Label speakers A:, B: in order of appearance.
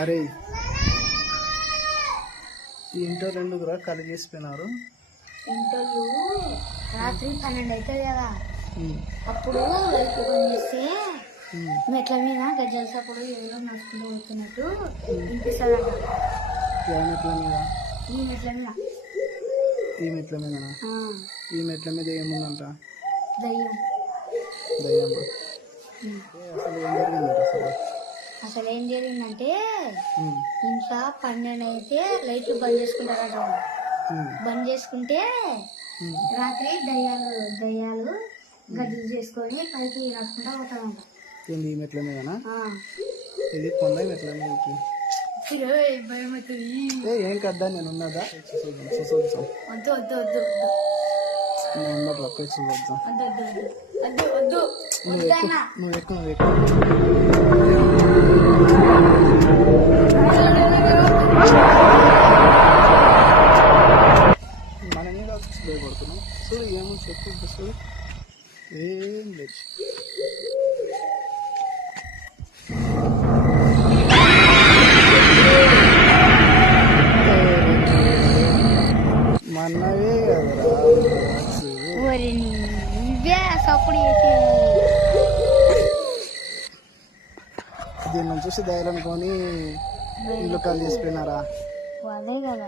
A: అరే రెండు కూడా కలి చేసిపోయినారు?
B: రాత్రి పన్నెండు అవుతుంది కదా. అప్పుడు లైట్ ఓపెన్ చేస్తే. మెట్ల మీద గజ్జల సప్పుడు ఎవరో నడుచుకుంటూ పోతున్నట్టు వినిపిస్తుందట.
A: ఏ మెట్ల మీద?
B: ఈ మెట్ల మీద.
A: ఈ మెట్ల మీద ఈ మెట్ల మీద ఏముందంట?
B: దయ్యం.
A: అసలు ఏం జరిగిందంట అసలు
B: అసలు ఏం జరిగిందంటే ఇంట్లో పన్నెండు అయితే లైట్లు బంద్ చేసుకుంటారట బంద్ చేసుకుంటే. రాత్రి దయ్యాలు దయ్యాలు గజ్జలు చేసుకొని పైకి నడుచుకుంటా పోతామంట
A: ఏంది మెట్ల మీదనా. ఇది పొందా మెట్ల మీదకి? ఏ కద్దా? నేను ఉన్నదా? చూద్దాం
B: వద్దు వద్దు వద్దు
A: నేను
B: వద్దు వద్దు వద్దు.
A: నువ్వు ఎక్కువ నువ్వు ఎక్కువ నువ్వు ఎక్కువ మన మీద భయపడుతున్నాం చూడు ఏమో చెప్పు చూడు ఏం లేదు. మనవే కదరా
B: సప్పుడు
A: దీన్ని చూసి ధైర్యం కొని ఇల్లు కాల్ చేసిపోయినారా
B: అదే కదా.